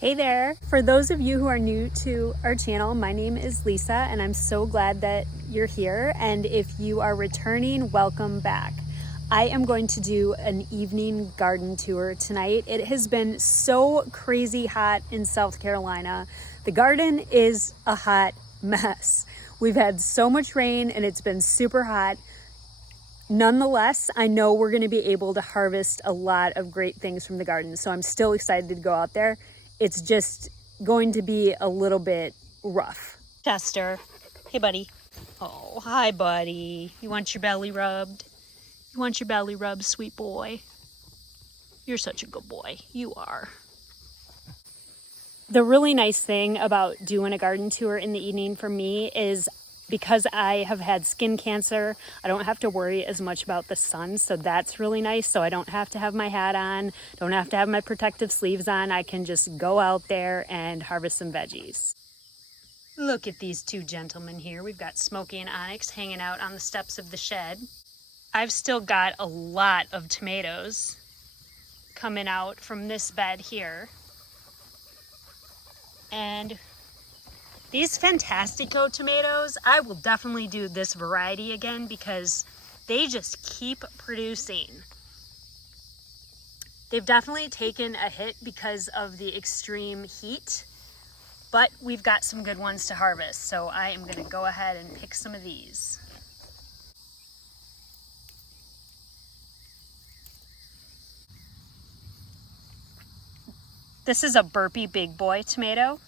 Hey there! For those of you who are new to our channel, my name is Lisa and I'm so glad that you're here. And if you are returning, welcome back. I am going to do an evening garden tour tonight. It has been so crazy hot in South Carolina. The garden is a hot mess. We've had so much rain and it's been super hot. Nonetheless, I know we're going to be able to harvest a lot of great things from the garden. So I'm still excited to go out there. It's just going to be a little bit rough. Chester, hey buddy. Oh, hi buddy. You want your belly rubbed? You want your belly rubbed, sweet boy? You're such a good boy. You are. The really nice thing about doing a garden tour in the evening for me is because I have had skin cancer, I don't have to worry as much about the sun, so that's really nice. So I don't have to have my hat on, don't have to have my protective sleeves on. I can just go out there and harvest some veggies. Look at these two gentlemen here. We've got Smokey and Onyx hanging out on the steps of the shed. I've still got a lot of tomatoes coming out from this bed here. And these Fantastico tomatoes, I will definitely do this variety again because they just keep producing. They've definitely taken a hit because of the extreme heat, but we've got some good ones to harvest. So I am gonna go ahead and pick some of these. This is a Burpee Big Boy tomato.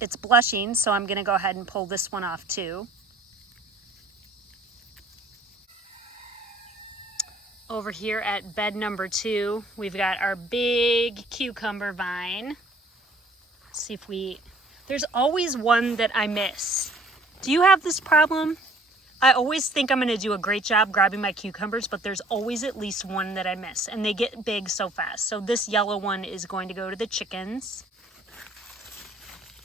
It's blushing, so I'm gonna go ahead and pull this one off too. Over here at bed number 2, we've got our big cucumber vine. Let's see if there's always one that I miss. Do you have this problem? I always think I'm gonna do a great job grabbing my cucumbers, but there's always at least one that I miss, and they get big so fast. So this yellow one is going to go to the chickens.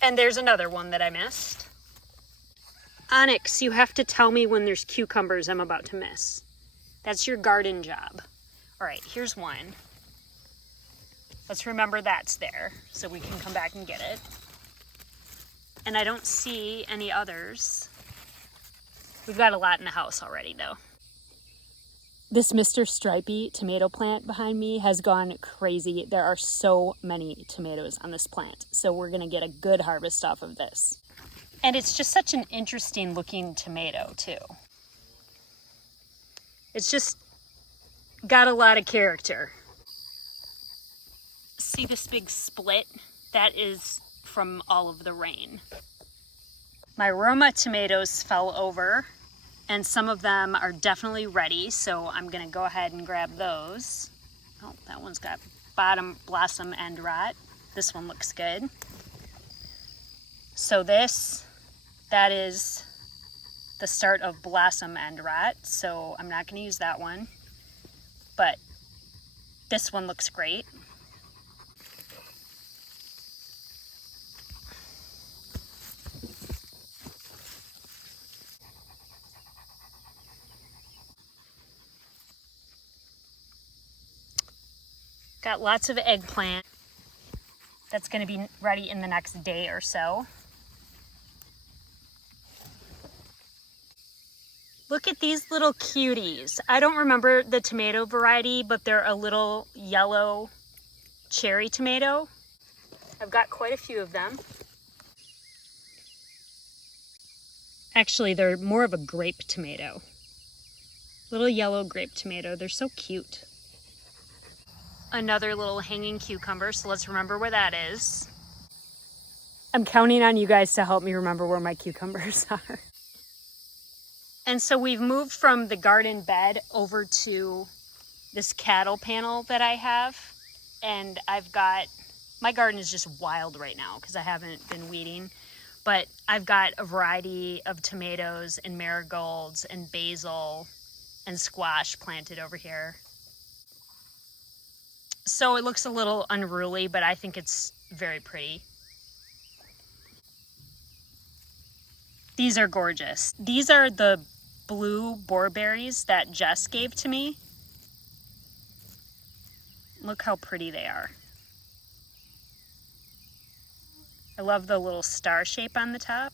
And there's another one that I missed. Onyx, you have to tell me when there's cucumbers I'm about to miss. That's your garden job. All right, here's one. Let's remember that's there so we can come back and get it. And I don't see any others. We've got a lot in the house already though. This Mr. Stripey tomato plant behind me has gone crazy. There are so many tomatoes on this plant. So we're gonna get a good harvest off of this. And it's just such an interesting looking tomato too. It's just got a lot of character. See this big split? That is from all of the rain. My Roma tomatoes fell over. And some of them are definitely ready, so I'm gonna go ahead and grab those. Oh, that one's got bottom blossom end rot. This one looks good. So that is the start of blossom end rot, so I'm not gonna use that one. But this one looks great. Got lots of eggplant. That's gonna be ready in the next day or so. Look at these little cuties. I don't remember the tomato variety, but they're a little yellow cherry tomato. I've got quite a few of them. Actually, they're more of a grape tomato. Little yellow grape tomato. They're so cute. Another little hanging cucumber, so let's remember where that is. I'm counting on you guys to help me remember where my cucumbers are. And so we've moved from the garden bed over to this cattle panel that I have. And my garden is just wild right now because I haven't been weeding. But I've got a variety of tomatoes and marigolds and basil and squash planted over here. So it looks a little unruly, but I think it's very pretty. These are gorgeous. These are the blue boreberries that Jess gave to me. Look how pretty they are. I love the little star shape on the top.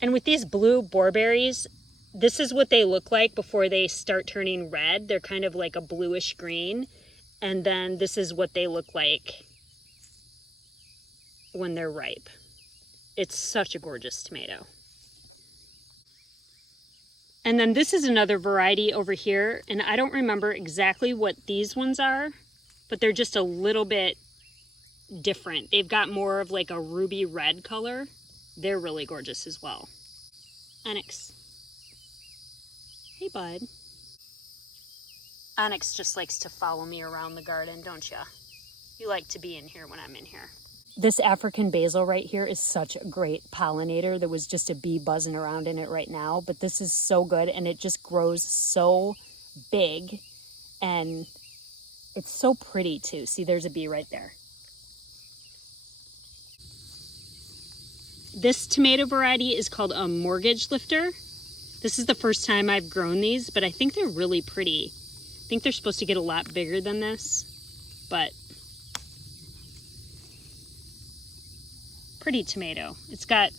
And with these blue boreberries, this is what they look like before they start turning red. They're kind of like a bluish green. And then this is what they look like when they're ripe. It's such a gorgeous tomato. And then this is another variety over here, and I don't remember exactly what these ones are, but they're just a little bit different. They've got more of like a ruby red color. They're really gorgeous as well. Onyx. Hey, bud. Onyx just likes to follow me around the garden, don't you? You like to be in here when I'm in here. This African basil right here is such a great pollinator. There was just a bee buzzing around in it right now, but this is so good and it just grows so big and it's so pretty too. See, there's a bee right there. This tomato variety is called a mortgage lifter. This is the first time I've grown these, but I think they're really pretty. I think they're supposed to get a lot bigger than this, but pretty tomato. It's got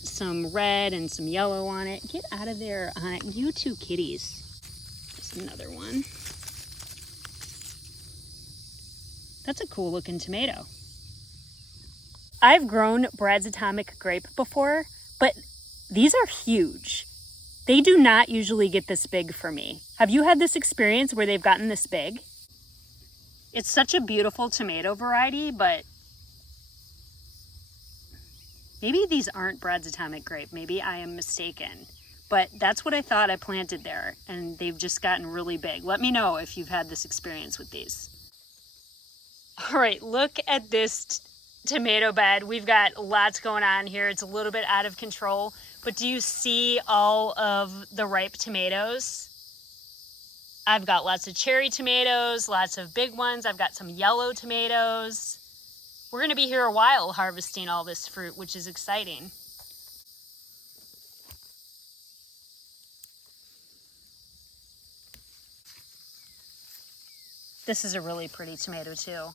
some red and some yellow on it. Get out of there, you two kitties. There's another one. That's a cool looking tomato. I've grown Brad's Atomic Grape before, but these are huge. They do not usually get this big for me. Have you had this experience where they've gotten this big? It's such a beautiful tomato variety, but maybe these aren't Brad's Atomic Grape. Maybe I am mistaken. But that's what I thought I planted there, and they've just gotten really big. Let me know if you've had this experience with these. All right, look at this tomato bed. We've got lots going on here. It's a little bit out of control, but do you see all of the ripe tomatoes? I've got lots of cherry tomatoes, lots of big ones. I've got some yellow tomatoes. We're going to be here a while harvesting all this fruit, which is exciting. This is a really pretty tomato too.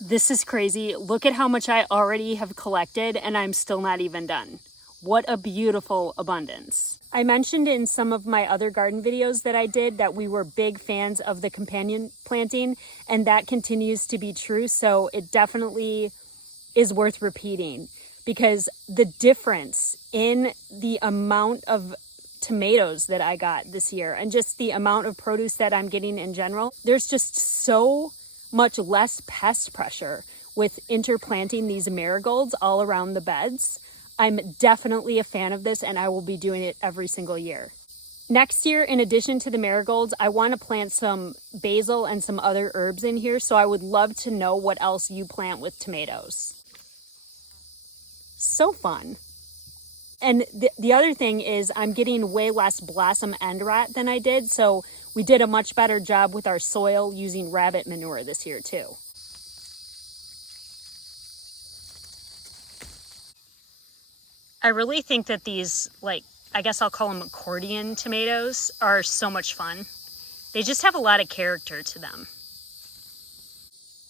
This is crazy. Look at how much I already have collected and I'm still not even done. What a beautiful abundance. I mentioned in some of my other garden videos that I did that we were big fans of the companion planting, and that continues to be true. So it definitely is worth repeating because the difference in the amount of tomatoes that I got this year and just the amount of produce that I'm getting in general, there's just so much less pest pressure with interplanting these marigolds all around the beds. I'm definitely a fan of this and I will be doing it every single year. Next year, in addition to the marigolds, I want to plant some basil and some other herbs in here, so I would love to know what else you plant with tomatoes. So fun. And the other thing is I'm getting way less blossom end rot than I did, so we did a much better job with our soil using rabbit manure this year too. I really think that these, like, I guess I'll call them accordion tomatoes, are so much fun. They just have a lot of character to them.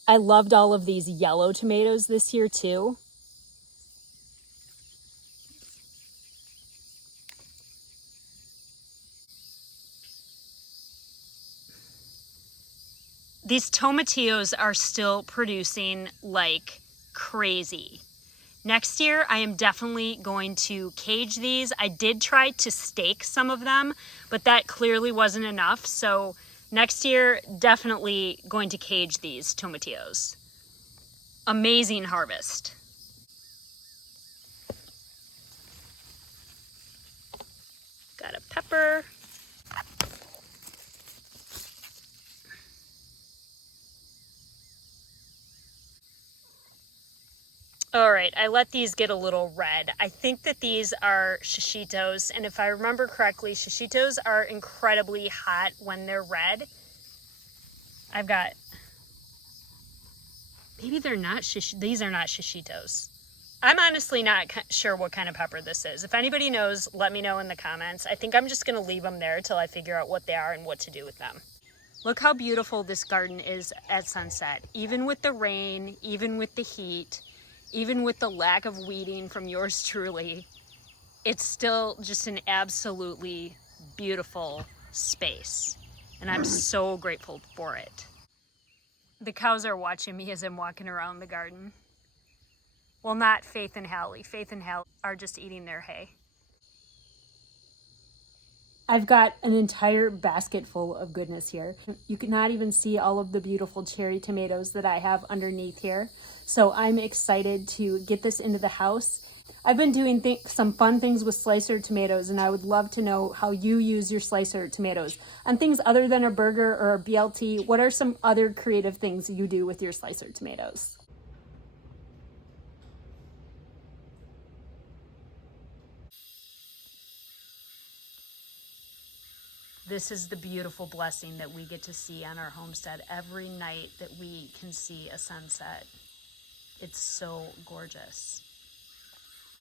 I loved all of these yellow tomatoes this year too. These tomatillos are still producing like crazy. Next year, I am definitely going to cage these. I did try to stake some of them, but that clearly wasn't enough. So next year, definitely going to cage these tomatillos. Amazing harvest. Got a pepper. All right, I let these get a little red. I think that these are shishitos, and if I remember correctly, shishitos are incredibly hot when they're red. I've got, maybe they're not these are not shishitos. I'm honestly not sure what kind of pepper this is. If anybody knows, let me know in the comments. I think I'm just gonna leave them there till I figure out what they are and what to do with them. Look how beautiful this garden is at sunset. Even with the rain, even with the heat, even with the lack of weeding from yours truly, it's still just an absolutely beautiful space. And I'm so grateful for it. The cows are watching me as I'm walking around the garden. Well, not Faith and Hallie. Faith and Hallie are just eating their hay. I've got an entire basket full of goodness here. You cannot even see all of the beautiful cherry tomatoes that I have underneath here. So I'm excited to get this into the house. I've been doing some fun things with slicer tomatoes, and I would love to know how you use your slicer tomatoes. On things other than a burger or a BLT, what are some other creative things you do with your slicer tomatoes? This is the beautiful blessing that we get to see on our homestead every night that we can see a sunset. It's so gorgeous.